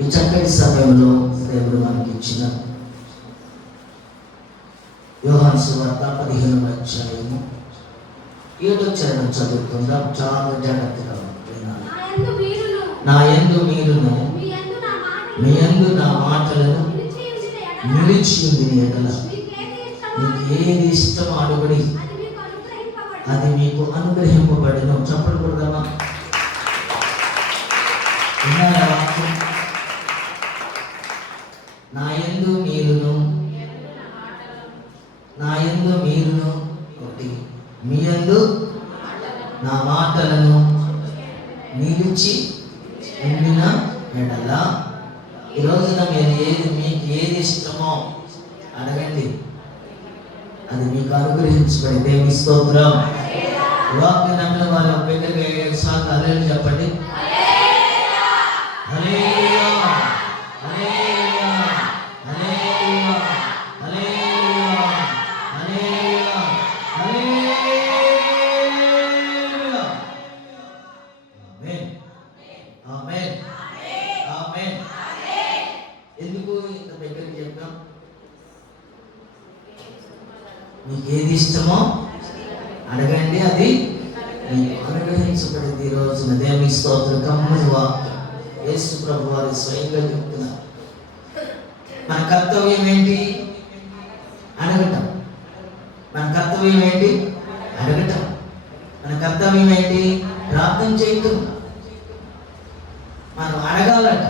ఈ చక్కటి సమయంలో దేవుడు మనకి ఇచ్చిన యోహాను సువార్త 15వ అధ్యాయము 7వ చరణం చదువుకుందాం. చాలా జాగ్రత్తగా వినాలి. నా యందు మీరును మీ యందు నా మాటలను నిలిచి ఉండిన ఎడల మీకు ఏది ఇష్టమో అడుగుడి, అది మీకు అనుగ్రహింపబడును. చెప్పండి కొడదామా? నా యందు మీరును ఒకటి, మీ యందు నా మాటలను నిలిచి ఉండిన ఎడల. ఈ రోజున మీకు ఏది ఇష్టమో అడగండి, అది మీకు అనుగ్రహించబడి. దేవుని స్తోత్రం. వాక్యం నమ్మిన వాళ్ళు బిడ్డగా 7 సార్లు హల్లెలూయా చెప్పండి. హల్లెలూయా, హల్లెలూయా, హల్లెలూయా, హల్లెలూయా, హల్లెలూయా, హల్లెలూయా. ఆమేన్, ఆమేన్, ఆమేన్. ఎందుకు ఇంత దగ్గరికి చెప్తాం? మీకు ఏది ఇష్టమో అడగండి, అది మీకు అనుగ్రహించబడింది. ఈ రోజున దేవుని స్తోత్రం. కమ్మని వాక్యం యేసు ప్రభు వారు స్వయంగా చెప్తున్నారు. మన కర్తవ్యం ఏంటి? అడగటం. మన కర్తవ్యం ఏంటి? అడగటం. మన కర్తవ్యం ఏంటి? ప్రార్థన చేయటం. మనం అడగాలట.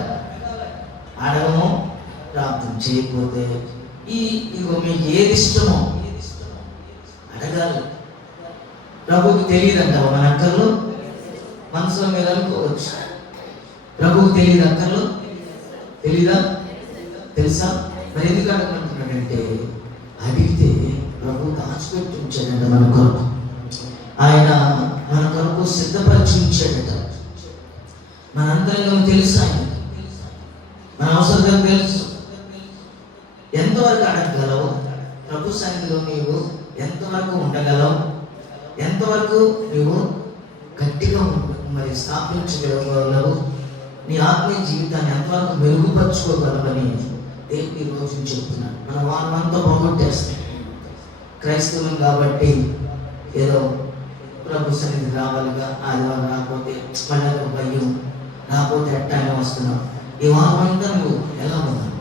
అడగము, ప్రార్థన చేయకపోతే ఇగో మీకు ఏది ఇష్టమో అడగాలి. ప్రభువుకి తెలియదంట మన అక్కర్లు. మనసులో మీరు అనుకోవచ్చు, ప్రభువుకి తెలియదు అక్కర్లు. తెలీదా? తెలుసా? మరి ఎందుకు అడగమంటున్నాడంటే, అడిగితే ప్రభు దాచిపెట్టి ఉంచాడంట మన కొరకు. ఆయన మన కొరకు సిద్ధపరిచి ఉంచాడట. మన అంతరంగం తెలుసు, ఆయన మన అవసరం తెలుసు. ఎంతవరకు అడగగలవు? ప్రభు సన్నిధిలో నీవు ఎంతవరకు ఉండగలవు? ఎంతవరకు నీవు గట్టిగా మరి స్థాపించగలగలవు? నీ ఆత్మీయ జీవితాన్ని ఎంతవరకు మెరుగుపరుచుకోగలవని దేవుడు ఈ రోజు చెప్తున్నాడు. మనం వారంతా పోగొట్టేస్తాం. క్రైస్తవం కాబట్టి ఏదో ప్రభు సన్నిధి రావాలిగా, ఆదివారం రాకపోతే పండగ భయం, రాకపోతే ఎట్టానే వస్తున్నావు. ఈ వారమంతా నువ్వు ఎలా ఉన్నావు?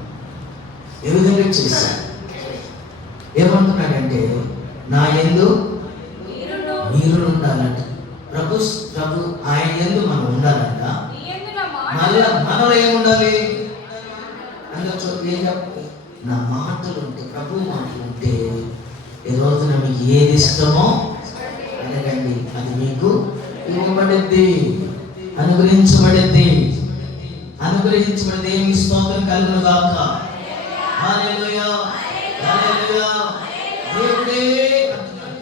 ఏ విధంగా చేశావు? ఏమంటున్నాడంటే, నా యందు మీరు ఉండాలంట. ప్రభు ఆయన యందు మనం ఉండాలంట. మళ్ళా మనలో ఏముండాలి? అందులో ఏం చెప్పాలి? నా మాటలు ఉంటే, ప్రభు మాటలు ఉంటే, ఈ రోజున మీకు ఏది ఇష్టమో అడగండి, అది మీకు ఇవ్వబడింది, అనుగ్రహించబడింది. దేవుని స్తోత్రం కలుగును గాక. హల్లెలూయా, హల్లెలూయా. దేవుడే అంటున్నాడు,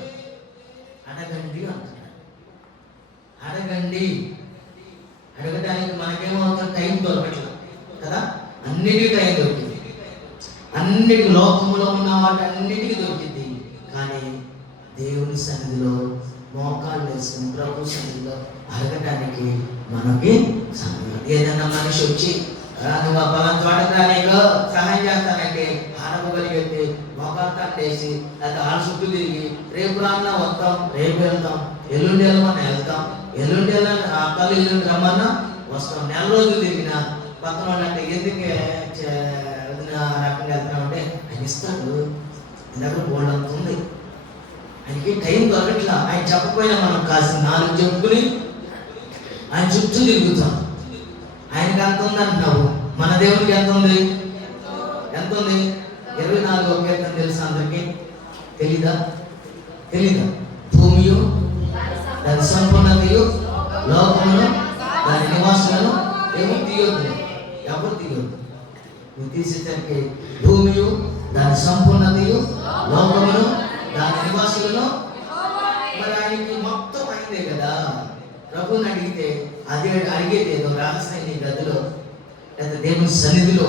అడగండి అంటున్నాడు. అడగండి. అడగడానికి మనకేమో టైం దొరకట్లేదు కదా. అన్నిటికీ టైం దొరికింది, అన్నిటికీ లోకంలో ఉన్న వాటి అన్నిటికీ దొరికింది. కానీ దేవుని సన్నిధిలో మోకాళ్ళు వేసుకుని ప్రభు సన్నిధిలో అడగటానికి మనకి సమయం. ఏదైనా మనిషి వచ్చి నువ్వు పలానా చోటకి నీకు సహాయం చేస్తానంటే ఆడపగలిగితే మోకాళ్ళ వేసి లేదా ఆడ చుట్టూ తిరిగి రేపు రాన్నా వస్తాం, రేపు వెళ్తాం, ఎల్లుండి వెళ్ళమన్నా వెళ్తాం, ఎల్లుండి వెళ్ళాలి అక్కలు ఎల్లుండి రమ్మన్నా వస్తాం. 4 రోజులు తిరిగిన కొత్త వాళ్ళు అంటే ఎందుకు రకంగా వెళ్తున్నామంటే ఆయన ఇస్తాడు. దగ్గర బోల్డ్ అంత ఉంది, ఆయనకి టైం దొరకట్లా. ఆయన చెప్పకపోయినా మనం కాసిన 4 చెప్పుకుని ఆయన చుట్టూ తిరుగుతాం. ఆయనకి ఎంత ఉంది అంటున్నావు, మన దేవునికి ఎంత ఉంది? ఎంత ఉంది? 24వ కీర్తన తెలుసా అందరికి? తెలీదా? భూమియు దాని సంపూర్ణతయు లోకమును దాని నివాసులను ఎవరు తీయొద్దు. నువ్వు తీసేసరికి భూమియు దాని సంపూర్ణతయు లోకమును దాని నివాసులను. మరి ఆయనకి మొత్తం అయిందే కదా. ప్రభుని అడిగితే అడిగేది ఏదో రహస్యం నీ గదిలో లేదా దేవుని సన్నిధిలో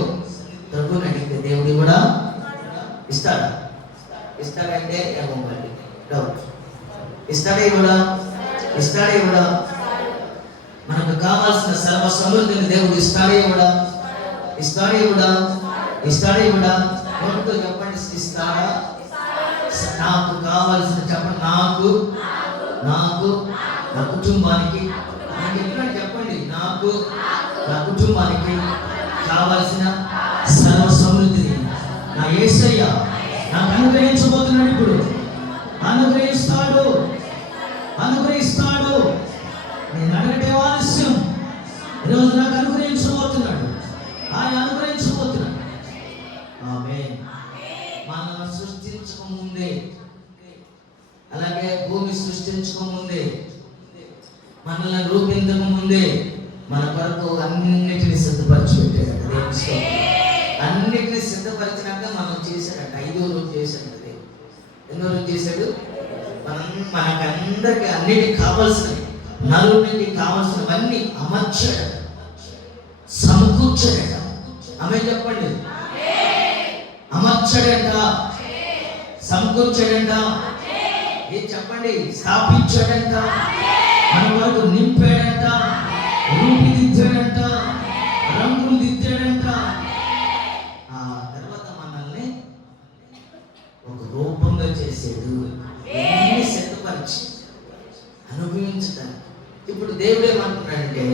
ప్రభుని అడిగితే దేవుడు కూడా ఇస్తాడంటే ఏమో మరి డౌట్. ఇస్తాడే కూడా మనకు కావాల్సిన సర్వ సమృద్ధిని దేవుడు ఇస్తాడే కూడా. ఇస్తాడా ఇవ్వడా? ఇస్తాడా ఇవ్వడా? నోటితో చెప్పండి, ఇస్తాడా? నాకు కావాల్సిన చెప్పండి, నాకు నా కుటుంబానికి, నాకు ఎప్పుడైనా చెప్పండి, నాకు నా కుటుంబానికి కావాల్సిన సర్వ సమృద్ధిని నా యేసయ్య నాకు అనుగ్రహించబోతున్నాడు. ఇప్పుడు అనుగ్రహిస్తాడు. నేను అడగటే ఆలస్యం. ఈరోజు నాకు అనుగ్రహించబోతున్నాడు. ఆయన అనుగ్రహించబోతున్నాడు. ఆమేన్. మనల్ని సృష్టించక ముందే, అలాగే భూమి సృష్టించక ముందే, మనల్ని రూపించక ముందే మన కొరకు అన్నిటిని సిద్ధపరిచి పెట్టాడు. అన్నిటిని సిద్ధపరిచినాక మనం చేశాడట. 5వ రోజు చేశాడు. ఎన్నో రోజు చేశాడు? మనకందరికి అన్నిటికి కావాల్సినవి, నలుగురికి కావాల్సినవన్నీ అమర్చాడట, సమకూర్చాడట. ఆమె చెప్పండి, అమర్చాడంట, సమకూర్చాడంట. ఏం చెప్పండి? స్థాపించాడంట, మన వరకు నింపాడంట, రూపుదిద్దాడంట, రంగులు దిద్దాడంట. ఆ తర్వాత మనల్ని ఒక రూపంగా చేసాడు, అన్ని సిద్ధపరిచి అనుభవించడానికి. ఇప్పుడు దేవుడు ఏమంటున్నాడంటే,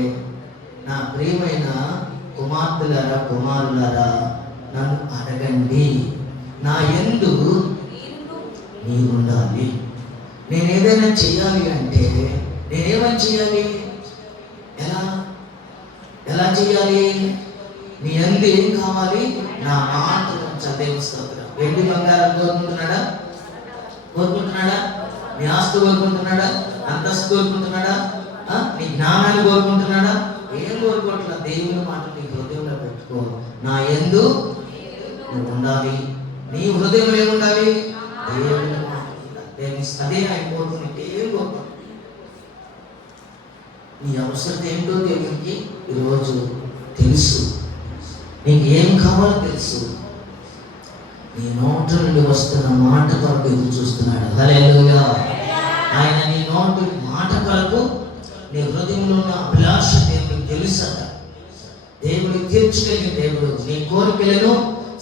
నా ప్రియమైన కుమార్తెలారా, కుమారులారా, నన్ను అడగండి, నా యందు నీవుండాలి. నేను ఏదైనా చేయాలి అంటే నేనేమని చేయాలి? ఎలా చేయాలి? నీ యందు ఏం కావాలి? నా మాటలు చదివిస్తాను. వెండి బంగారం కోరుకుంటున్నాడా? నీ ఆస్తు కోరుకుంటున్నాడా? అంతస్తు కోరుకుంటున్నాడా? నీ జ్ఞానాన్ని కోరుకుంటున్నాడా? ఏం కోరుకుంటున్నా? దేవుని మాట నీ హృదయంలో పెట్టుకో. నా యందు నువ్వు ఉండాలి. నీ హృదయంలో ఏముండాలి? దేవుని మాట ఉండాలి. అదే ఆయన కోరుకుని ఏం కోరుకుంటున్నా? నీ అవసరం ఏంటో దేవునికి ఈరోజు తెలుసు. నీకు ఏం కావాలో తెలుసు. నీ నోటి నుండి వస్తున్న మాట కొరకు ఎదురు చూస్తున్నాడు. హల్లెలూయా. ఆయన నీ నోటి మాట కొరకు, నీ హృదయంలో ఉన్న అభిలాష దేవునికి తెలుసట. దేవుడికి తీర్చగలిగిన దేవుడు నీ కోరికలను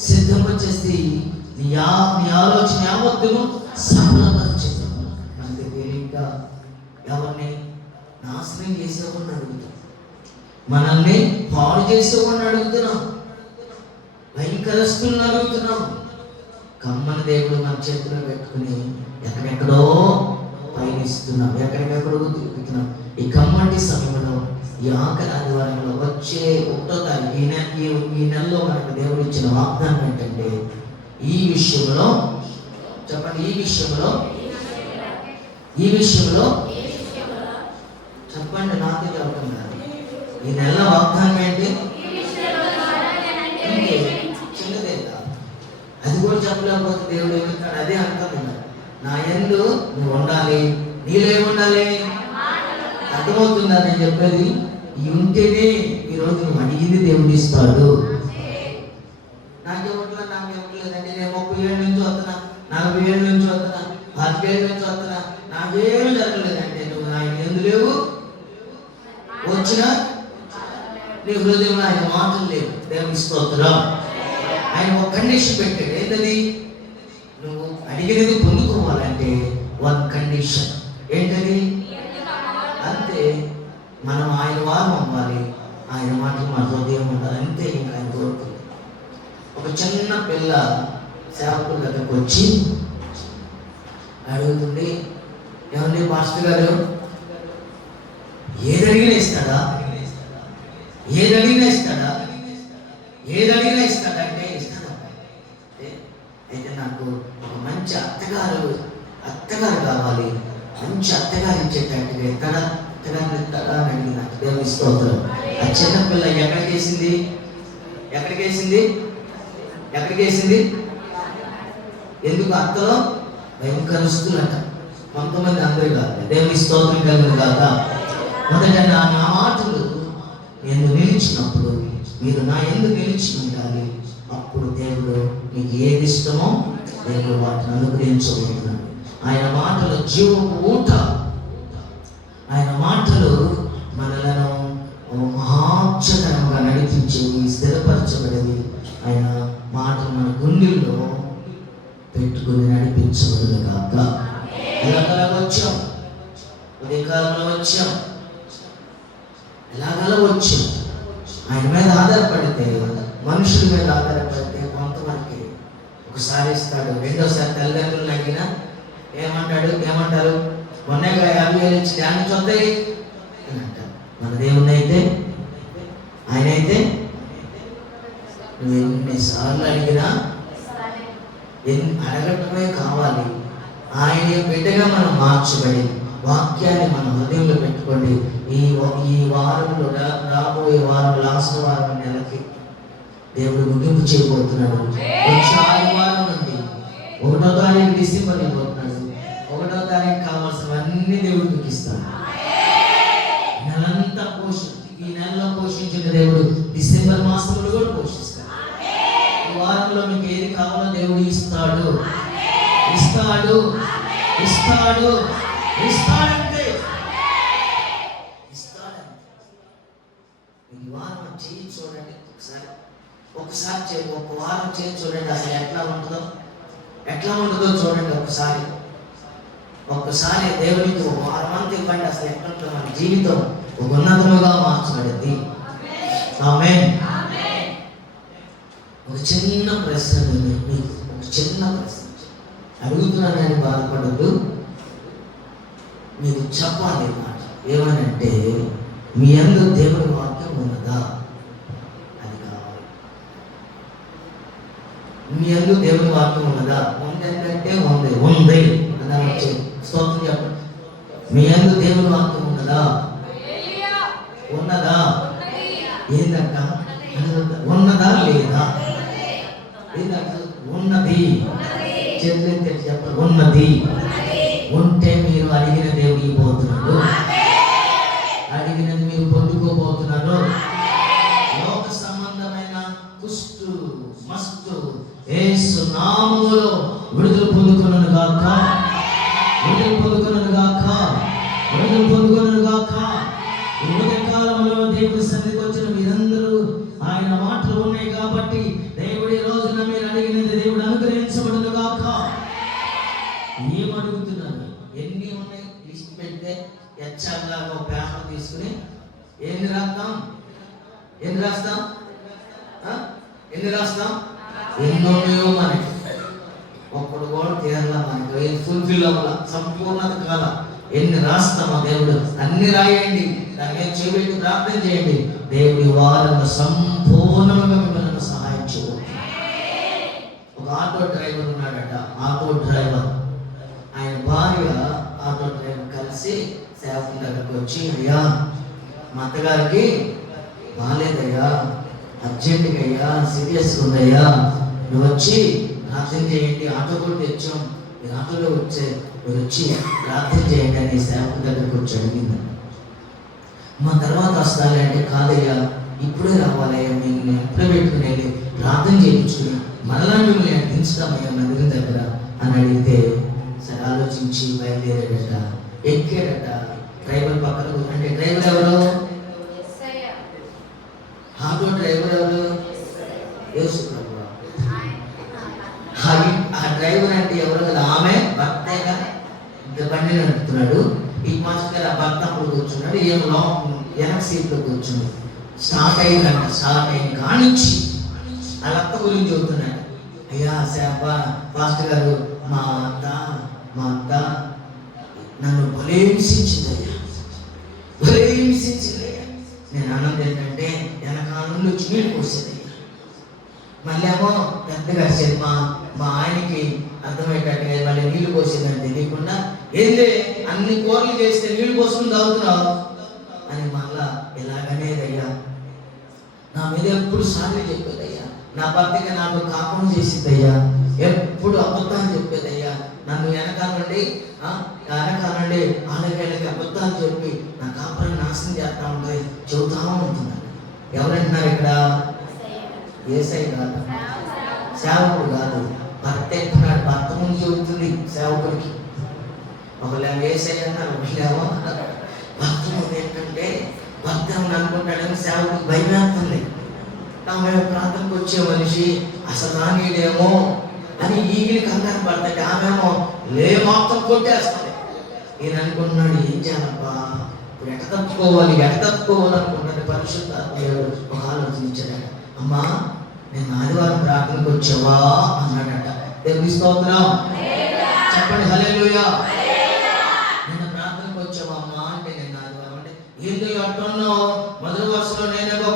సిద్ధపరిచేసి నీ ఆలోచన యావత్తును సఫలపరిచేది. మనకి తెలియక ఎవరిని నాశనం చేసేవాడిని అడుగుతాం, మనల్ని పాడు చేసేవాడిని అడుగుతున్నాం, భయంకరస్తులను అడుగుతున్నాం. కమ్మని దేవుడు మన చేతిలో పెట్టుకుని ఎక్కడెక్కడో పయనిస్తున్నాం, ఎక్కడికెక్కడో తిరుగుతున్నాం. ఈ కమ్మటి సమయంలో, ఈ ఆఖరి ఆదివారంలో, వచ్చే 1వ తారీఖు ఈ నెలలో మనకు దేవుడు ఇచ్చిన వాగ్దానం ఏంటంటే, ఈ విషయంలో చెప్పండి, ఈ విషయంలో చెప్పండి, నాకే చెప్పడం కాదు. ఈ నెల వాగ్దానం ఏంటి? చిన్నదేదా? అది కూడా చెప్పలేకపోతే దేవుడు ఏమంటాడు? అదే అంటున్నాడు, నా యందు నువ్వు ఉండాలి. నీలో ఏముండాలి? అర్థమవుతుందా నేను చెప్పేది? ఈ ఉంటేనే ఈరోజు నువ్వు అడిగింది దేవుడు ఇస్తాడు. నాకేమట్లేదండి, నేను 30 ఏళ్ళ నుంచి వస్తున్నా, 40 ఏళ్ళ నుంచి వస్తున్నా, 10 ఏళ్ళ నుంచి వస్తున్నా, నాకేమీ జరగలేదంటే నువ్వు ఆయన ఎందు లేవు. వచ్చినా నీ హృదయంలో ఆయన మాటలు లేవు. దేవుని స్తోత్రం. ఆయన ఒక కండిషన్ పెట్టాడు. ఏంటది? నువ్వు అడిగినది పొందుకోవాలంటే 1 కండిషన్. ఏంటది? అంతే, మనం ఆయన వారం అవ్వాలి, ఆయన మాటలు మన హృదయం ఉండాలి. అంతే, ఇంకా ఆయన కోరుతుంది. ఒక చిన్న పిల్ల సేవకుల దగ్గరకు వచ్చి అడుగుతుంది, ఏమండి మాస్టర్ గారు, ఏదడిగినా ఇస్తాడా? ఏదడిగినా ఇస్తాడా? ఏదడిగినా ఇస్తాడంటే ఇస్తాడా? అయితే నాకు ఒక మంచి అత్తగారు కావాలి, మంచి అత్తగారు ఇచ్చేటట్టుగా అత్తగారు ఇస్తాడా అని అడిగిన. దేవుని స్తోత్రం. ఆ చిన్నపిల్ల ఎక్కడికేసింది? ఎందుకు? అత్తలో భయంకరుస్తుందంట. కొంతమంది, అందరూ కాదు. దేవుని స్తోత్రం కలిగిన కాదా? మొదట నా మాటలు నేను నిలిచినప్పుడు, మీరు నా యందు నిలిచి ఉండాలి. అప్పుడు దేవుడు మీకు ఏది ఇష్టమో దేవుడు వాటిని అనుగ్రహించబోతున్నాడు. ఆయన మాటలు జీవపు ఊట. ఆయన మాటలు మనలను మహాక్షకరంగా నడిపి నడిపించేవి, స్థిరపరచబడేవి ఆయన మాటలు మన గుండెల్లో పెట్టుకుని నడిపించబడును గాక. ఎలాగలా వచ్చాం, ఉదయకాలంలో వచ్చాం, ఎలాగలా వచ్చాం. ఆయన మీద ఆధారపడితే, మనుషుల మీద ఆధారపడితే కొంతవరకు ఒకసారి ఇస్తాడు, రెండోసారి తల్లిదండ్రులను అడిగినా ఏమంటారు? మొన్నగా 50,000 ఇచ్చి దాన్ని చొద్దాయి అని అంటారు. మన దేవుని అయితే, ఆయన అయితే నువ్వు ఎన్నిసార్లు అడిగినా అడగటమే కావాలి. ఆయన బిడ్డగా మనం మార్చబడి వాక్యాన్ని మన హృదయంలో పెట్టుకోండి. ఈ వారంలో రాబోయే వారం, లాస్ట్ వారం నెలకి దేవుడు ముగింపు చేయబోతున్నాడు. వచ్చే ఆదివారం నుండి 1వ తారీఖు డిసెంబర్ అయిపోతున్నాడు. 1వ తారీఖు కావాల్సినవన్నీ దేవుడు మీకు ఇస్తాడు. నెలంతా ఈ నెలలో పోషించిన దేవుడు డిసెంబర్ మాసంలో కూడా పోషిస్తాడు. ఈ వారంలో మీకు ఏది కావాలో దేవుడు ఇస్తాడు. ఇస్తాడు ఇస్తాడు ఇస్తాడంటే ఇస్తాడంటే. ఈ వారం చేయి చూడండి, ఒకసారి ఒక వారం చేయి చూడండి, అసలు ఎట్లా ఉంటుందో చూడండి. ఒక్కసారి దేవునికి ఒక వారం అంతా ఇవ్వండి, అసలు ఎట్లా ఉంటుందో. మన జీవితం ఒక ఉన్నతముగా మార్చబడింది. ఆమేన్. ఒక చిన్న ప్రశ్న అడుగుతున్నాను అని బాధపడద్దు. మీరు చెప్పాలి మాట ఏమనంటే, మీ యందు దేవుని వాక్యం ఉన్నదా? అది కావాలి. మీ యందు దేవుని వాక్యం ఉన్నదా? ఉందంటే ఉంది అని వచ్చే స్తోత్రం చెప్పండి. మీ యందు దేవుని వాక్యం ఉన్నదా? ఏంటంట? ఉన్నదా లేదా? ఏంటంట? ఉన్నది. చేతులెత్తి చెప్పండి, ఉన్నది. ఉంటే మీరు అడిగిన దేవుడు ఇవ్వబోతున్నాడు. అడిగినది మీరు పొందుకోబోతున్నారు. లోక సంబంధమైన కుష్టు మస్తు యేసు నామములో విడుదల పొందుకొనును గాక. ఈ ఉదయకాలంలో దేవుడి సన్నిధికి వచ్చిన మీరందరూ ఆయన మాటలు ఉన్నాయి కాబట్టి దేవుడి రోజున మీరు అడిగినది దేవుడు అనుగ్రహించబడును గాక. ఏమడుగుతున్నారు? ఎన్ని ఉన్నాయి లిస్ట్ పెడితే ఎచ్చాలాగా ఒక పేపర్ తీసుకుని ఎన్ని రాస్తాం? ఎన్నో మనకి ఒక్కడు కూడా తీరాల, మనకి ఫుల్ఫిల్ అవ్వాల, సంపూర్ణత కాల. ఎన్ని రాస్తామా దేవుడు? అన్ని రాయండి, దాని మీద చేపెట్టి ప్రార్థన చేయండి. దేవుడి వారంలో సంపూర్ణంగా మిమ్మల్ని సహాయం చేయవచ్చు. ఒక ఆటో డ్రైవర్ ఉన్నాడట. ఆటో డ్రైవర్ ఆయన భార్య ఆటో డ్రైవర్ కలిసి సేవకుల దగ్గరకు వచ్చి, అయ్యా మా అత్తగారికి బాగాలేదయ్యా, అర్జెంటుగా అయ్యా, సీరియస్గా ఉందయ్యా, నువ్వు వచ్చి ప్రార్థన చేయండి, ఆటో కూడా తెచ్చాం, మీరు ఆటోలో మీరు వచ్చి ప్రార్థన చేయండి అని సేవకుల దగ్గరకు వచ్చి అడిగింది. మా తర్వాత వస్తాలే అంటే, కాదయ్యా ఇప్పుడే రావాలయ్యా, మేము ఎప్పుడే పెట్టుకుని వెళ్ళి ప్రార్థన చేయించుకుని మరలా మిమ్మల్ని దించుతామయ్యా మందిరం దగ్గర అని అడిగితే, సరే ఆలోచించి బయలుదేరాడట. ఎక్కాడట. డ్రైవర్ పక్కన కూర్చుంటే, డ్రైవర్ ఎవరు? ఆటో డ్రైవర్ ఎవరు? యేసు ప్రభువు. ఆ డ్రైవర్ అంటే ఎవరు కదా? ఆమె భర్తగా బండి నడుపుతున్నాడు. ఈ మాస్టర్ ఆ భర్త అప్పుడు కూర్చున్నాడు, ఏమో వెనక సీట్లో కూర్చున్నాడు. స్టార్ట్ అయిన కానిచ్చి వాళ్ళ అత్త గురించి చెబుతున్నాడు. అయ్యా పాస్టర్ గారు, మా అత్త నన్ను భలే హింసించిందయ్యా. నేను అన్నది ఏంటంటే, వెనకాల నుండి వచ్చి నీళ్ళు పోసేదయ్యా. మళ్ళీ ఏమో పెద్దగా వచ్చేది. మా ఆయనకి అర్థమయ్యేటట్టుగా మళ్ళీ నీళ్లు పోసిందని తెలియకుండా, ఏందే అన్ని కూరలు చేస్తే నీళ్లు పోసుకుని తాగుతున్నావు అని మళ్ళా ఇలాగనేదయ్యా. నా మీద ఎప్పుడు సార్లు చెప్పేదయ్యా. నా భర్తగా నాకు కాపం చేసిద్దయ్యా. ఎప్పుడు అబద్ధాలు చెప్పేదయ్యా. నన్ను వెనకాల నుండి ఆడవేళ్ళకి అబద్ధాలు చెప్పి నా కాపురాన్ని నాశనం చేస్తా ఉంటుంది, చెబుతా ఉంటున్నాను. ఎవరంటున్నారు ఇక్కడ? యేసయ్య కాదు, సేవకుడు కాదు, భర్త అంటున్నాడు. భర్త ముందు చెబుతుంది సేవకుడికి. ఒకళ్ళేమో యేసయ్య అన్నారు, ఒకళ్ళేమో భర్త ముందు ఏంటంటే భర్త అనుకుంటాడేమో సేవకుడికి భయం వేస్తుంది. నా మీద ప్రాంతానికి వచ్చే మనిషి అసలు రానీడేమో అని ఈగిలి కంగారు పడతాయి. ఆమెమో మొత్తం కొట్టేస్తుంది. నేను అనుకుంటున్నాడు, ఏం చేయాలబ్బా, ఇప్పుడు ఎట తప్పుకోవాలి అనుకుంటున్నాడు. పరిశుద్ధాత్మ ఒక ఆలోచించాడట. అమ్మా, నేను ఆదివారం ప్రార్థనకు వచ్చావా అన్నాడట. దేవుని స్తోత్రం చెప్పండి, హల్లెలూయా. నేను ప్రార్థనకు వచ్చావా అమ్మా అంటే, నేను ఆదివారం అంటే ఏందో అంటున్నావు, మొదటి వరుసలో నేనేగా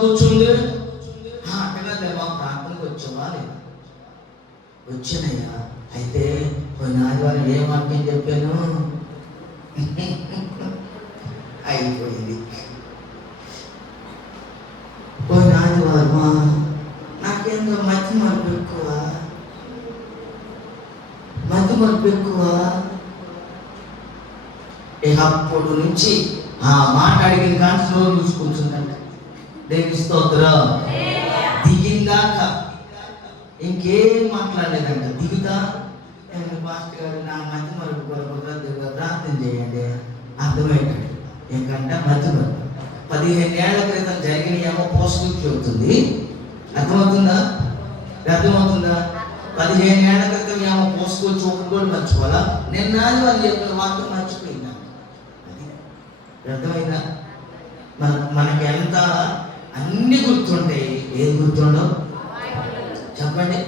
కూర్చుంది అంటేనా ప్రార్థనకు వచ్చావా లేదా? వచ్చానయ్యా. అయితే పోయిన ఆదివారం ఏ వాక్యం చెప్పాను? అయిపోయింది. పోయిన ఆదివారమా నాకేందో మతి మరుపు ఎక్కువ. ఇక అప్పుడు నుంచి ఆ మాట అడిగిన కానీ స్లో చూసుకుంటుందంట. దేవుని స్తోత్రం. దిగిందాక ఇంకేం మాట్లాడలేదంట. దిగుతా, పాస్టర్ గారు నా మధ్య మరుపు కొరకు ప్రార్థన చేయండి. అర్థమయ్యాడు. ఏంటంటే మధ్య మరుపు 15 ఏళ్ల క్రితం జరిగిన ఏమో పోస్ట్ అవుతుంది. అర్థమవుతుందా? 15 ఏళ్ల క్రితం ఏమో పోసుకోవచ్చు, ఒకటి కూడా మర్చిపోవాలా. నిన్న వాళ్ళు చెప్పిన వాక్యం మర్చిపోయిందా? అది అర్థమైందా? మనకి ఎంత అన్ని గుర్తుంటాయి, ఏది గుర్తుండవు? చెప్పండి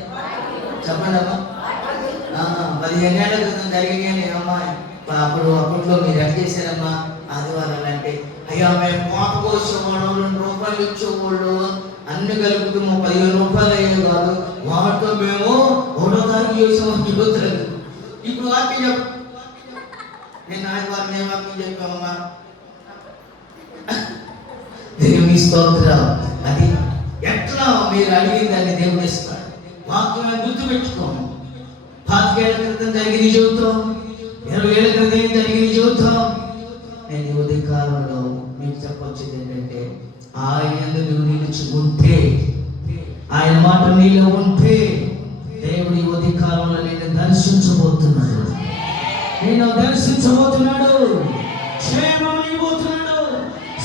అమ్మా. 15 ఏళ్ల క్రితం జరిగినాయి అమ్మా. అప్పట్లో మీరు ఎట్లా చేశారమ్మా ఆదివారాలు అంటే? అయ్యా, మేము మోట కోసేవాడు, 2 రూపాయలు ఇచ్చేవాళ్ళు, అన్ని కలుపుతూ 15 రూపాయలు అయ్యేది కాదు. వాటితో మేము 1వ తారీఖు చేసామని చెబుతున్నారు. ఇప్పుడు వాక్యం చెప్పు. నేను ఆదివారం ఏ వాక్యం చెప్పామమ్మా? దేవుని స్తోత్రం. అది ఎట్లా మీరు అడిగిందని దేవుడు ఇస్తాడు. వాక్యం గుర్తుపెట్టుకోము. 25 ఏళ్ల క్రితం జరిగింది చెబుతాం, 20 ఏళ్ల క్రితం జరిగింది చెబుతాం. నేను ఉదయ కాలంలో మీకు చెప్పొచ్చేది ఏంటంటే, ఆయన నువ్వు నిలిచి ఉంటే, ఆయన మాట నీలో ఉంటే, దేవుడి ఉదయ కాలంలో నేను దర్శించబోతున్నాడు. క్షేమం ఇవ్వబోతున్నాడు,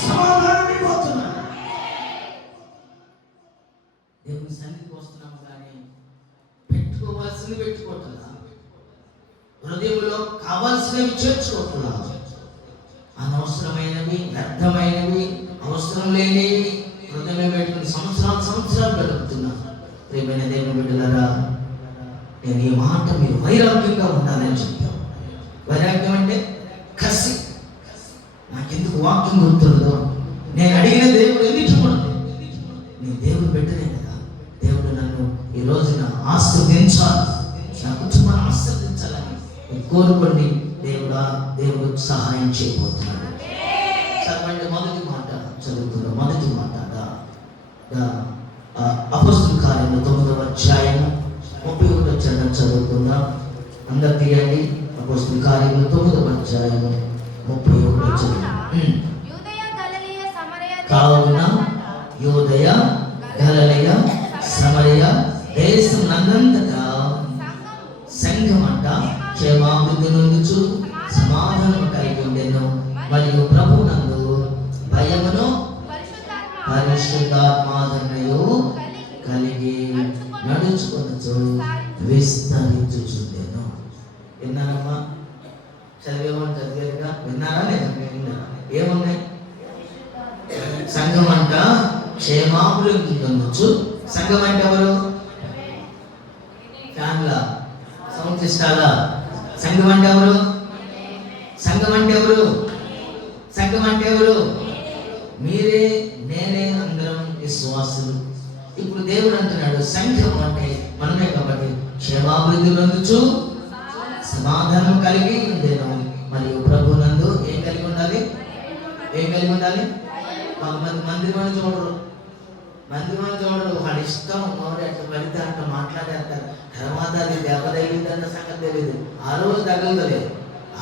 సమాధానం ఇవ్వబోతున్నాడు. దేవుని సన్నిధికి వస్తున్నాము కానీ పెట్టుకోవాల్సింది పెట్టుకోవట్లా, హృదయంలో కావాల్సినవి చేర్చుకోవట్లా. అనవసరమైనవి, వ్యర్థమైనవి, అవసరం లేనివి హృదయంలో పెట్టుకుని సంవత్సరాలు గడుపుతున్నా. ప్రియమైన దేవుని బిడ్డలారా, నేను ఈ మాట మీరు వైరాగ్యంగా ఉండాలని చెప్పాను. వైరాగ్యం అంటే కసి. నాకెందుకు వాక్యం గుర్తుండదు, నేను అడిగిన దేవుడు ఎందుకు? నేను దేవుడు బిడ్డనే కదా. దేవుడు నన్ను ఈ రోజున ఆశీర్వదించాలి, నా కుటుంబాన్ని ఆశీర్వదించాలని కోరుకోండి. దేవుడు సహాయం చేయబోతున్నాడు. చదవండి, మొదటి మాట చదువుతున్నాం. మొదటి మాట అపొస్తలుల కార్యములు 9వ అధ్యాయము 31వ వచనం చదువుకుందాం. అందరు తీయండి. అపొస్తలుల కార్యములు 9వ అధ్యాయము 31వ వచనం. కావున యూదయ, గలిలయ, సమరయ దేశం నందంతటా సంఘమంట క్షేమాభివృద్ధి నొందుచు సమాధానము కలిగి ఉండెను. మరియు ప్రభువునందు భయమును పరిశుద్ధాత్మాదరణయు కలిగి నడుచుకొనుచు విస్తరించుచుండెను. విన్నారమ్మా? చదివేవాళ్ళు చదివేరుగా విన్నారా లేదా? ఏమున్నాయి? సంఘం అంట క్షేమాభివృద్ధి నొందుచు. సంఘం అంటే ఎవరు? ఫ్యామిలా? సౌండ్ ఇస్తారా? సంఘం అంటే ఎవరు? మీరే, నేనే, అందరం విశ్వాసులు. ఇప్పుడు దేవుడు అంటున్నాడు సంఘం అంటే మనమే కాబట్టి క్షేమాభివృద్ధి నొందుచు సమాధానం కలిగి ఉండేను. మరియు ప్రభునందు ఏం కలిగి ఉండాలి? మందిరమని చూడరు. వాడి ఇష్టం నోరు అట్లా పడితే అట్లా మాట్లాడేస్తారు. తర్వాత అది దెబ్బ తగిలిందన్న సంగతి తెలియదు. ఆ రోజు తగలలేదు.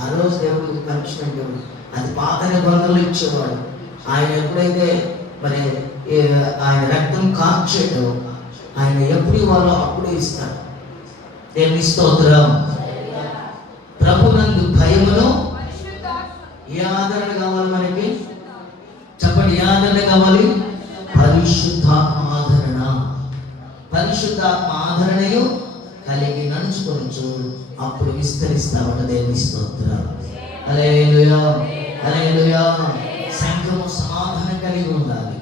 ఆ రోజు దేవుడికి పనిష్మెంట్ ఇవ్వడు. అది పాత నిబంధనలు ఇచ్చేవాడు. ఆయన ఎప్పుడైతే మరి ఆయన రక్తం కార్చేటో ఆయన ఎప్పుడు ఇవ్వాలో అప్పుడే ఇస్తాడు. దేవుని స్తోత్రం. ప్రభునందు భయమును. ఏ ఆదరణ కావాలి మనకి? చెప్పండి. కావాలి? పరిశుద్ధాత్మ ఆదరణ. పరిశుద్ధాత్మ ఆదరణయు కలిగి నడుచుకొనొచ్చు, అప్పుడు విస్తరిస్తామట. దేవుని స్తోత్రం. హల్లెలూయా, హల్లెలూయా. సంఘము సమాధానం కలిగి ఉండాలి.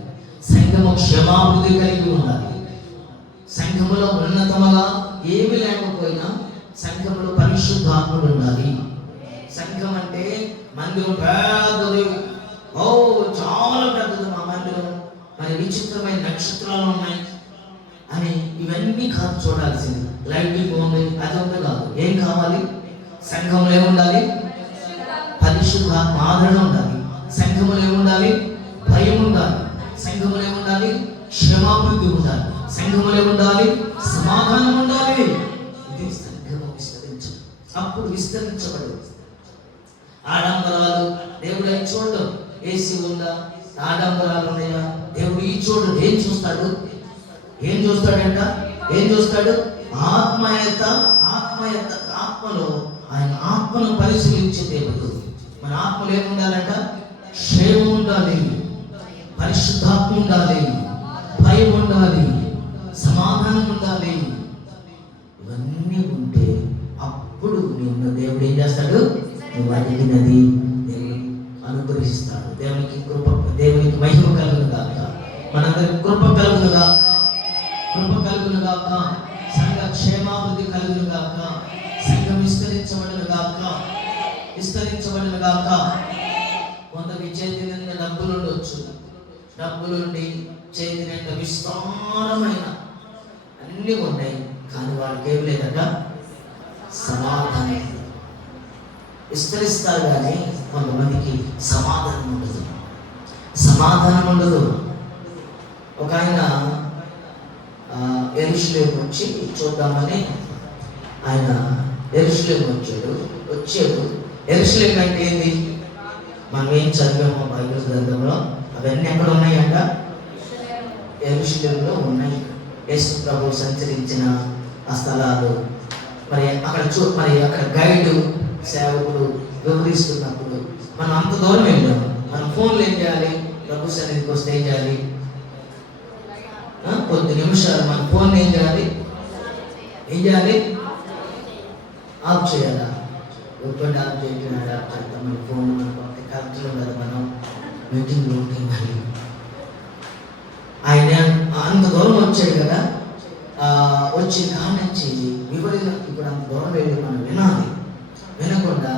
సంఘము క్షమాభివృద్ధి కలిగి ఉండాలి. సంఘములో ఉన్నతముగా ఏమి లేకపోయినా సంఘములో పరిశుద్ధాత్ముడు ఉండాలి. సంఘం అంటే మందిరం పెద్దది, చాలా పెద్దది మా మందిరం, మరి విచిత్రమైన నక్షత్రాలు ఉన్నాయి అని ఇవన్నీ కాదు చూడాల్సింది. లైటింగ్ ఉంది, అది ఉంది కాదు. ఏం కావాలి? సంఘంలో ఏముండాలి? పరిశుద్ధాత్మ ఆదరణ ఉండాలి. సంఘములో ఏముండాలి? భయం ఉండాలి. సంఘములో ఏముండాలి? క్షమాభివృద్ధి ఉండాలి. సంఘములో ఉండాలి? సమాధానం ఉండాలి. ఇది సంఘము విస్తరించు, అప్పుడు విస్తరించబడు. ఆడంబరాలు దేవుడు అయి చూడడం. ఏసీ ఉందా? ఆడంబరాలు ఉన్నాయా? దేవుడు ఈ చూడు. ఏం చూస్తాడు? ఏం చూస్తాడంట? ఏం చూస్తాడు? ఆత్మలో ఆయన ఆత్మను పరిశీలించే దేవుడు. మన ఆత్మలో ఏముండాలంట? క్షేమం ఉండాలి, పరిశుద్ధాత్మ ఉండాలి, భయం ఉండాలి, సమాధానం ఉండాలి. ఇవన్నీ ఉంటే అప్పుడు నిన్ను దేవుడు ఏం చేస్తాడు? నువ్వు అడిగినది దేవుడు అనుగ్రహిస్తాడు. దేవునికి మహిమ కలుగును గాక. మనందరికి కృప కలుగును గాక, కృప కలుగును గాక. సంఘ క్షేమాభివృద్ధి కలుగును గాక. సంఘం విస్తరించబడును గాక, విస్తరించబడును గాక. కొందరికి చేతి నిండా డబ్బులు ఉండొచ్చు, డబ్బులుండి చేతి నిండా విస్తారమైన అన్నీ ఉన్నాయి, కానీ వాళ్ళకి ఏం లేదట? సమాధానం. విస్తరిస్తారు కానీ కొంతమందికి సమాధానం ఉండదు, సమాధానం ఉండదు. ఒక ఆయన యెరూషలేము వచ్చి చూద్దామని ఆయన యెరూషలేము వచ్చాడు. యెరూషలేము అంటే ఏంది? మనం ఏం చదివామో బైబిల్ గ్రంథంలో అవన్నీ ఎక్కడ ఉన్నాయంట? యెరూషలేములో ఉన్నాయి. యేసు ప్రభు సంచరించిన ఆ స్థలాలు. మరి అక్కడ గైడు సేవకుడు వివరిస్తున్నప్పుడు మనం అంత దూరం వెళ్ళాం. మనం ఫోన్లు ఏం చేయాలి? ప్రభు సన్నిధికి వస్తే ఏం చేయాలి? కొద్ది నిమిషాలు మన ఫోన్ ఏం చేయాలి? ఆఫ్ చేయాలా? ఒక్కటి ఆఫ్ చేయకుండా మన ఫోన్ కరెక్ట్గా ఉండదు. మనం మీటింగ్లో ఉంటే మరి ఆయన అంత దూరం వచ్చాడు కదా, వచ్చి కానించి వివరణ. ఇప్పుడు అంత దూరం వెళ్ళి మనం వినాలి. వినకుండా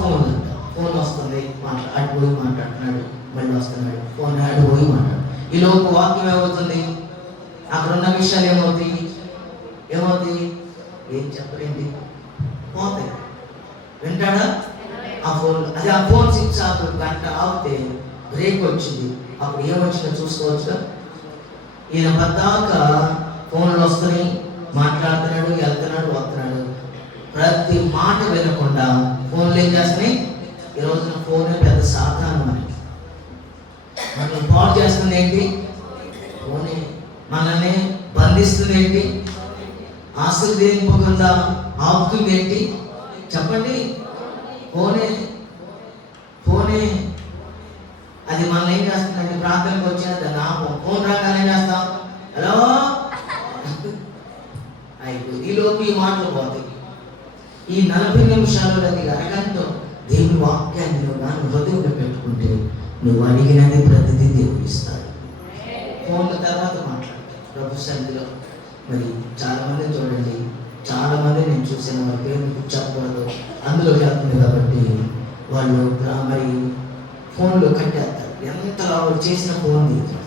ఫోన్ వస్తుంది, అడిపోయి మాట్లాడుతున్నాడు, మళ్ళీ వస్తున్నాడు, ఫోన్ అడిపోయి మాట్లాడు. ఈలోపు వాక్యం ఏమవుతుంది? అక్కడ ఉన్న విషయాలు ఏమవుతాయి? ఏం చెప్పలేండి, పోతాయి. వింటాడా? ఆ ఫోన్ స్విచ్ ఆఫ్ గంట ఆపితే బ్రేక్ వచ్చింది, అప్పుడు ఏమొచ్చిందో చూసుకోవచ్చుగా. ఈయన పద్దాక ఫోన్లు వస్తున్నాయి, మాట్లాడుతున్నాడు, వెళ్తున్నాడు, వస్తున్నాడు. ప్రతి మాట వినకుండా ఫోన్లు ఏం చేస్తున్నాయి? ఈ రోజున ఫోన్ పెద్ద సాధారణ మనల్ని పాడు చేస్తుంది ఏంటి? ఫోనే. మనల్ని బంధిస్తుంది ఏంటి? ఆశీర్వదింపకుండా ఆపుతుంది ఏంటి? చెప్పండి. ఫోనే. అది మనల్ని ఏం చేస్తుందంటే ప్రార్థనకు వచ్చిన దాన్ని ఆపం. ఫోన్ రాగానే ఏం చేస్తాం? హలో అయిపోయి ఈలోపు ఈ మాటలు పోతాయి. ఈ 40 నిమిషాలు అది అరగంట దేవుని వాక్యాన్ని నువ్వు హృదయంలో పెట్టుకుంటే నువ్వు అడిగినది ప్రతిదీ దేవుడు ఇస్తాడు. ఫోన్ల తర్వాత మాట్లాడతాడు ప్రభు సన్నిధిలో. మరి చాలామంది చూడండి, చాలామంది నేను చూసిన వారి పేరు చెప్పకూడదు, అందులో వెళ్తుంది కాబట్టి వాళ్ళు మరి ఫోన్లో కట్టేస్తారు. ఎంత చేసిన ఫోన్ తీరు,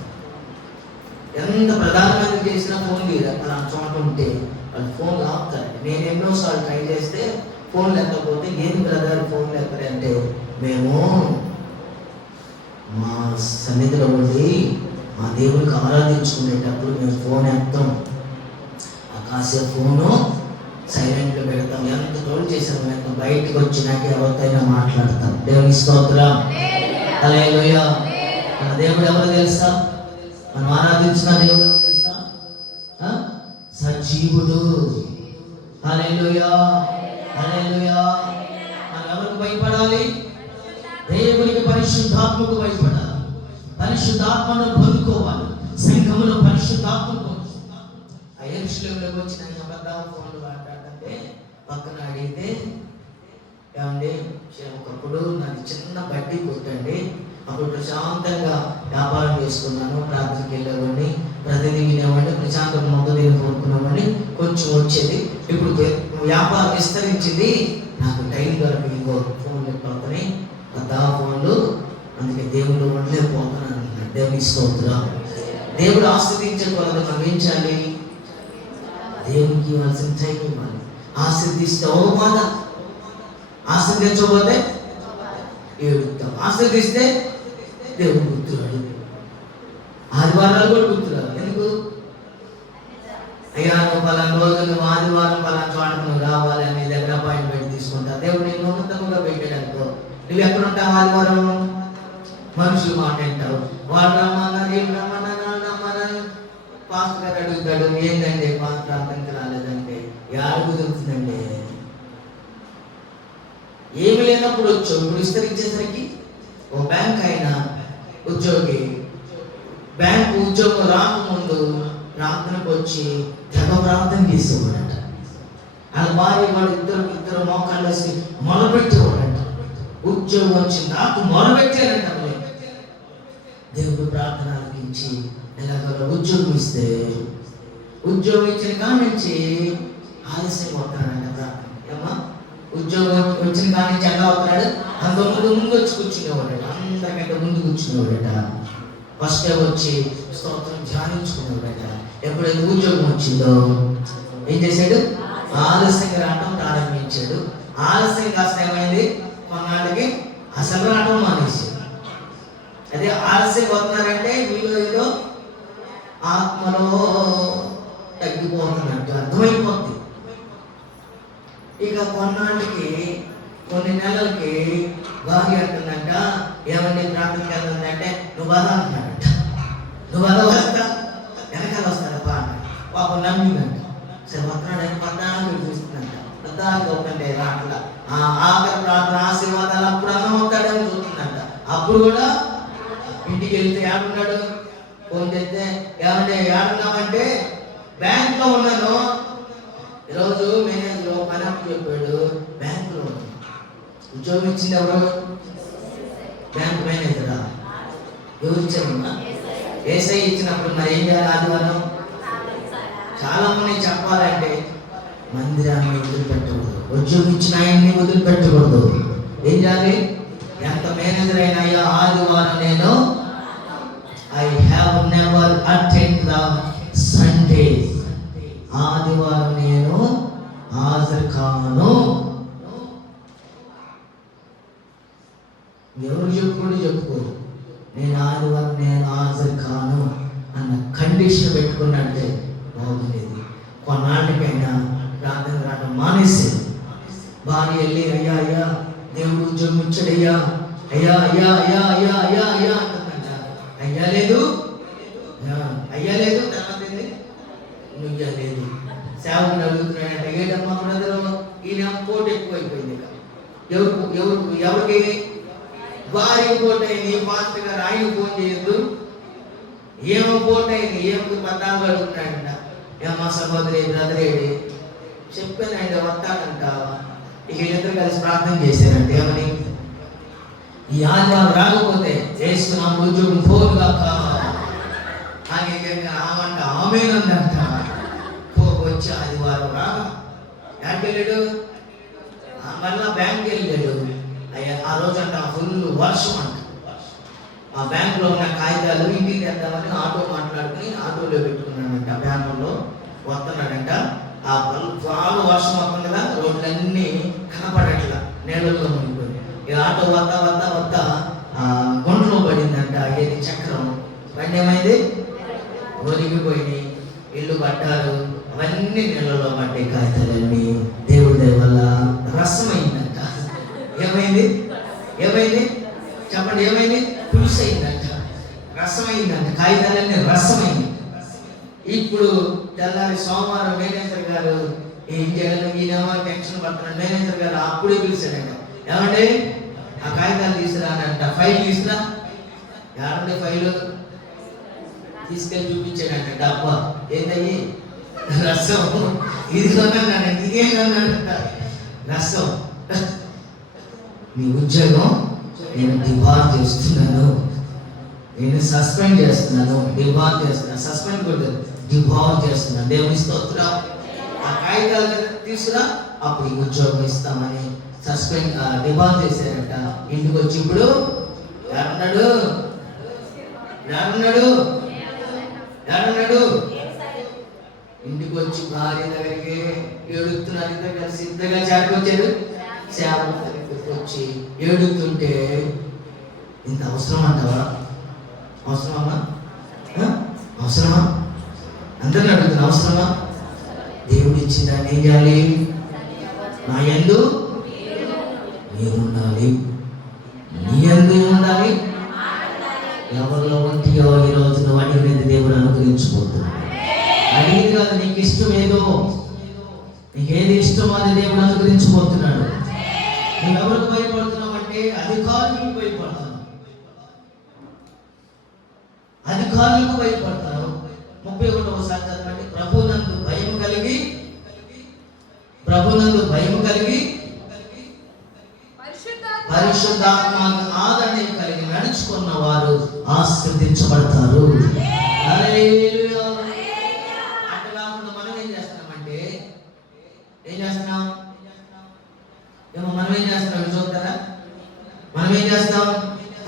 ఎంత ప్రధానమంత్రి చేసిన ఫోన్ తీరు. అలా చోట ఉంటే వాళ్ళు ఫోన్లు ఆపుతారు. నేను ఎన్నోసార్లు ట్రై చేస్తే ఫోన్ లేకపోతే ఏది బ్రదర్ ఫోన్ లేకపోతే అంటే మేము మా సన్నిధిలో ఉండి మా దేవునికి ఆరాధించుకునేటప్పుడు మేము ఫోన్ ఎత్తాం, కాసేపు ఫోను సైలెంట్లో పెడతాం. ఎంత టోల్ చేసాము, ఎంత బయటకు వచ్చినాక ఎవరితోనైనా మాట్లాడతాం. దేవుని స్తోత్రం. హల్లెలూయా. మన దేవుడు ఎవరు తెలుసా? మనం ఆరాధించిన దేవుడు ఎవరు తెలుసా? సజీవుడు. హల్లెలూయా, హల్లెలూయా. మనం ఎవరికి భయపడాలి? దేవునికి, పరిశుద్ధాత్మకు భయపడాలి. పరిశుద్ధాత్మను పొందుకోవాలి. సంఘములో పరిశుద్ధాత్మ ఆ యెరూషలేములోకి వచ్చిన అబద్ధాలు ఫోన్లు మాట్లాడుతుంటే పక్కన అడిగితే, ఏమండి ఒకప్పుడు నాకు చిన్న బడ్డీ కొట్టండి, అప్పుడు ప్రశాంతంగా వ్యాపారం చేసుకున్నాను, ప్రార్థనకి వెళ్ళేవాడిని, ప్రతిదీ వినేవాడిని, ప్రశాంతంగా మొదలు దీన్ని కోరుకునేవాడిని, కొంచెం వచ్చేది. ఇప్పుడు వ్యాపారం విస్తరించింది, నాకు టైం దొరక ఇంకో ఫోన్లు పడుతున్నాయి, ఆ ఫోన్లు, అందుకే దేవుడు ఉండలేకపోతున్నాను. దేవుని స్తోత్రం. దేవుడు ఆస్వాదించే కొలది మనం ఏం చేయాలి? దేవునికి ఇవ్వాల్సిన టైం ఇవ్వాలి. ఆశీర్దిస్తే ఓ మాట, ఆశీర్దించకపోతే ఏడుతాం. ఆశీర్దిస్తే దేవుడు గుర్తురాడు, ఆదివారాలు కూడా గుర్తురాడు. ఎందుకు? అయ్యా నువ్వు పలానా రోజు నువ్వు ఆదివారం పలానా చోట నువ్వు రావాలి అని దగ్గర అపాయింట్మెంట్ తీసుకుంటా. దేవుడు నేను ఉన్నతంగా పెట్టాడనుకో, నువ్వు ఎక్కడ ఉంటావు? ఆదివారం మనుషులు మాట వింటావు. వాళ్ళు రమ్మన్నారు, ఏం రమ్మన్నారు, పాస్టర్ గారు అడుగుతాడు, ఏంటంటే పాస్టర్ అర్థంకి రాలేదంటే యారు కుదురుతుందండి. ఏమి లేనప్పుడు వచ్చావు, ఇప్పుడు విస్తరించేసరికి ఓ బ్యాంక్ అయినా ఉద్యోగి బ్యాంకు ఉద్యోగం రాకముందు ప్రార్థనకు వచ్చి తెగ ప్రార్థన చేసేవాడట. వాళ్ళ భార్య వాడు ఇద్దరు మోకాళ్ళు వేసి మొదలుపెట్టేవాడట. ఉద్యోగం వచ్చి నాకు మొదలుపెట్టారంట. దేవుడు ప్రార్థన ఆలకించి ఎలాగో ఉద్యోగం ఇస్తే, ఉద్యోగం ఇచ్చిన కానించి ఆలస్యం అవుతాడంట ప్రార్థన. ఏమా ఉద్యోగం వచ్చిన కానించి ఎలా అవుతున్నాడు? అంత ముందు వచ్చి కూర్చునేవాడట, అందరికంటే ముందు కూర్చునేవాడట. ఫస్ట్ వచ్చి స్తోత్రం ధ్యానించుకునేవాడట. ఎప్పుడైతే ఉద్యోగం వచ్చిందో ఏం చేశాడు? ఆలస్యంగా రావడం ప్రారంభించాడు. ఆలస్యం కాస్త ఏమైంది? కొన్నాళ్ళకి అసలు రావడం మానేశాడు. అదే ఆలస్యం పోతున్నారంటే వీళ్ళు ఏదో ఆత్మలో తగ్గిపోతున్నట్టు అర్థమైపోతుంది. ఇక కొన్నాళ్ళకి కొన్ని నెలలకి భార్య అంటుందంట, ఏమండి ప్రార్థనకి వెళ్తుందంటే నువ్వు బాధ అంటున్నాడంట. నువ్వు బాధ వస్తా వెనకాల వస్తాడప్పా అన్న. పాపం నమ్మిందంట. సరే వస్తున్నాడని పద్నాలుగు చూస్తుందంట. పద్నాలుగు అవుతుంటే రాట్లా ఆఖరి ప్రార్థన ఆశీర్వాదాలు అప్పుడు అన్నం అవుతాడని చూస్తుందంట. అప్పుడు కూడా ఇంటికి వెళ్తే ఏడున్నాడు? ఫోన్ చేస్తే ఏమంటే ఏడున్నామంటే బ్యాంకులో ఉన్నాను. ఈరోజు మేనేజర్ పని అప్పు చెప్పాడు, బ్యాంకులో ఉన్నాను. ఉద్యోగం ఇచ్చింది ఎవరు? బ్యాంక్ మేనేజరా? ఎవరు ఇచ్చారమ్మా? ఏసై ఇచ్చినప్పుడు మరి ఏం చేయాలి? ఆదివారం చాలా మంది చెప్పాలంటే మందిరాన్ని వదిలిపెట్టకూడదు, ఉద్యోగం ఇచ్చిన ఆయన్ని వదిలిపెట్టకూడదు. ఏం చేయాలి? ఎంత మేనేజర్ అయినా అయ్యా ఆదివారం నేను I have never attended the Sunday. ఆదివారం నేను హాజరు కాను. ఎవరు చెప్పుకోరు, నేను ఆదివారం నేను హాజరు కాను అన్న కండిషన్ పెట్టుకున్నట్టే బాగుండేది. కొన్నాళ్ళకైనా ప్రార్థన రావడం మానేసేది. భార్య వెళ్ళి అయ్యా అయ్యా దేవుడు ఉద్యోగం ఇచ్చాడయ్యా, అయ్యా అయ్యా అయ్యా అయ్యా అయ్యా అయ్యా అంటుందంట. అయ్యా లేదు, అయ్యా లేదు, తర్వాత నువ్వు లేదు. సేవకుని అడుగుతున్నాడంట, ఏడమ్మా బ్రదరు ఈయన పోటీ ఎక్కువైపోయింది. ఎవరికి? భార్య పోటీ అయింది. పాస్టర్ గారు ఆయన ఫోన్ చేయొద్దు, ఏమో పోటీ అయింది, ఏమో పద్నాలుగు అడుగుతున్నాడంట. ఏమా సహోదరి బ్రదరేడి చెప్పాను, ఆయన వస్తాడంట. ఇక ఇద్దరు కలిసి ప్రార్థన చేశారంటే ఏమని? ఈ ఆదివారం రాకపోతే చేస్తున్నాం ఉద్యోగం ఫోన్గా కావాలి అని ఆమంట ఆమెనందంట. వచ్చి ఆదివారం రాగా ఎక్కడికి వెళ్ళాడు? మళ్ళా బ్యాంక్కి వెళ్ళాడు. అయ్యా ఆ రోజు అంట ఫుల్ వర్షం అంట. ఆ బ్యాంకులో ఉన్న కాగితాలు ఇంటికి తెద్దామని ఆటో మాట్లాడుకుని ఆటోలో పెట్టుకున్నాడంట. బ్యాంకులో వస్తున్నాడంట. ఆ చాలా వర్షం వస్తుంది కదా, రోడ్లన్నీ కనపడట్లా, నీళ్ళల్లో మునిగిపోయి. ఈ ఆటో వద్ద గుంటలో పడిందంట. ఏది చక్రం బండి ఏమైంది? ఒలిగిపోయింది. ఇల్లు పడ్డారు, అవన్నీ నీళ్ళలో పడ్డాయి కాగితాలన్నీ. దేవుడి దయ వల్ల రసమైందంట. ఏమైంది? చెప్పండి, ఏమైంది? పులుసు అయిందంట, రసమైందంట. కాగితాలన్నీ రసమైంది. ఇప్పుడు తెల్లారి సోమవారం మేనేజర్ గారు ఏం చేయాలి, ఈయనేమో టెన్షన్ పడుతున్నాడు. మేనేజర్ గారు అప్పుడే పిలిచాడంట, ఏమంటే ఆ కాగితాలు తీసుకురానంట, ఫైల్ తీసుకురా. యాభై ఫైలు తీసుకెళ్ళి చూపించాడంట. డబ్బా ఏంటయ్యి? రసం. ఇది కొన్నాను, ఇదే కొన్నాడంట రసం. నీ ఉద్యోగం నేను డిబార్ చేస్తున్నాను, నేను సస్పెండ్ చేస్తున్నాను, డిబార్ చేస్తున్నాను. సస్పెండ్ కూడా డిబార్ చేస్తున్నాను. దేవుని స్తోత్రం. ఆ కాగితాలు తీసుకురా, అప్పుడు ఈ ఉద్యోగం ఇస్తామని సస్పెండ్ డిబార్ చేశారంట. ఇంటికి వచ్చి ఇప్పుడు ఎవరున్నాడు ఇంటికి వచ్చి భార్య దగ్గరికి ఏడుస్తున్నారు. ఇద్దరు కలిసి ఇద్దరుగా చేరుకొచ్చారు. సేవల దగ్గరికి వచ్చి ఏడుతుంటే ఇంత అవసరం అంటావా? అవసరమా? అవసరమా? అందరిని అడుగుతున్నా, అవసరమా? దేవుడు ఇచ్చిన దాన్ని ఏం చేయాలి? నా యందు మీరు ఉండాలి, నీ యందు ఉండాలి. ఎవరిలో ఉంటియో ఈ రోజు నువ్వు అడిగినది దేవుడు అనుగ్రహించబోతున్నాడు. అడిగింది కాదు, నీకు ఇష్టం ఏదో, నీకేది ఇష్టమో అది దేవుడు అనుగ్రహించబోతున్నాడు. నువ్వు ఎవరికి భయపడుతున్నావు అంటే అధికారులకు భయపడతావు, అధికారులకు భయపడతావు. 31వ చదవండి. ప్రభునందు భయము కలిగి పరిశుద్ధాత్మ ఆదరణ కలిగి నడుచుకున్న వారు ఆశీర్వదించబడతారు. అట్లా కాకుండా మనం ఏం చేస్తున్నామంటే మనం ఏం చేస్తున్నాం చూస్తారా? మనం ఏం చేస్తాం?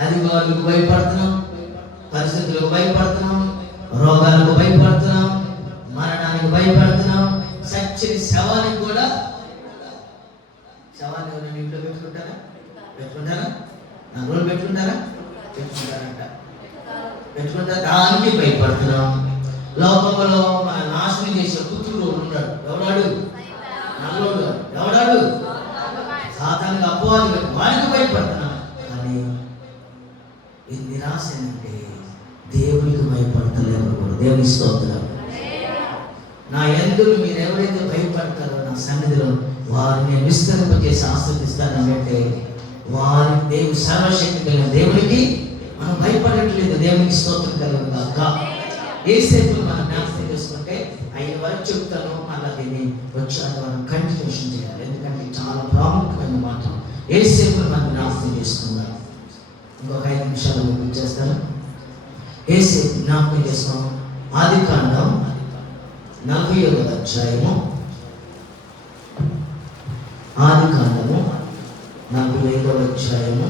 అధికారులకు భయపడుతున్నాం, పరిస్థితులకు భయపడుతున్నాం, రోగాలకు భయపడుతున్నాం, మరణానికి భయపడుతున్నాం, సచ్చిన శవానికి కూడా. శవాన్ని ఎవరైనా ఇంట్లో పెట్టుకుంటారా? 4 రోజులు పెట్టుకుంటారంట. పెట్టుకుంటారా? దానికి భయపడుతున్నాం. లోకంలో మన నాశనం చేసే పుత్రుడు ఉన్నాడు. ఎవడాడు? నల్లోడు. ఎవడాడు? సాతానికి అపవాది. వాడికి భయపడుతున్నాం. కానీ ఇది నిరాశ ఏంటంటే దేవునికి భయపడతలేరు. దేవుని స్తోత్రం. నా యందు మీరు ఎవరైతే భయపడతారో నా సన్నిధిలో వారిని విస్తరింపజేసి ఆశీర్వదిస్తానంటే వారి దేవుని సర్వశక్తి కలిగిన దేవునికి మనం భయపడట్లేదు. దేవునికి స్తోత్రం కలుగును గాక. ఏసేపు మనం జ్ఞాపకం చేసుకుంటే 5 వరకు చెప్తాను, మళ్ళీ దీన్ని వచ్చాక మనం కంటిన్యూషన్ చేయాలి. ఎందుకంటే చాలా ప్రాముఖ్యమైన మాట. ఏసేపు మనం జ్ఞాపకం చేసుకున్నాం. ఇంకొక 5 నిమిషాలు చేస్తాను. ఏసేపు జ్ఞాపకం చేసుకున్నాం. ఆదికాండం 40వ అధ్యాయము. ఆదికాండము 45వ అధ్యాయము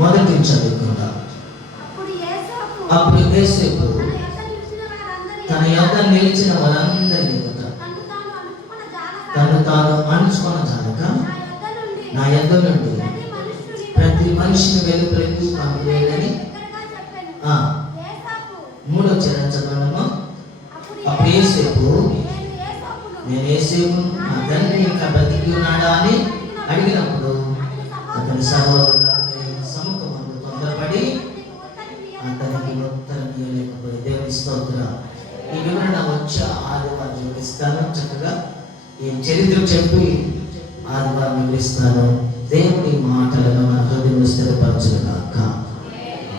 మొదటి చదువుకుందాం. అప్పుడు యోసేపు తన యొద్ద నిలిచిన వారందరి తను తాను అణుచుకున్న జానక నా యొద్ద నుండి ప్రతి మనిషిని వెలుపలికి పంపివేయని 3వ చరణం చదవడము. అప్పుడు యోసేపు నేను యేసేపు నా తండ్రి ఇంకా బ్రతికి ఉన్నాడా అని అడిగినప్పుడు అతని సహోదరులు సముఖమందు తొందరపడి అతనికి ఉత్తరం ఇవ్వలేకపోతే. దేవుని స్తోత్రం. ఈ వివరణ వచ్చి ఆదివారం వివరిస్తాను. చక్కగా ఈ చరిత్ర చెప్పి ఆదివారం వివరిస్తాను. దేవుని మాటలను మన హృదయం స్థిరపరచుగాక.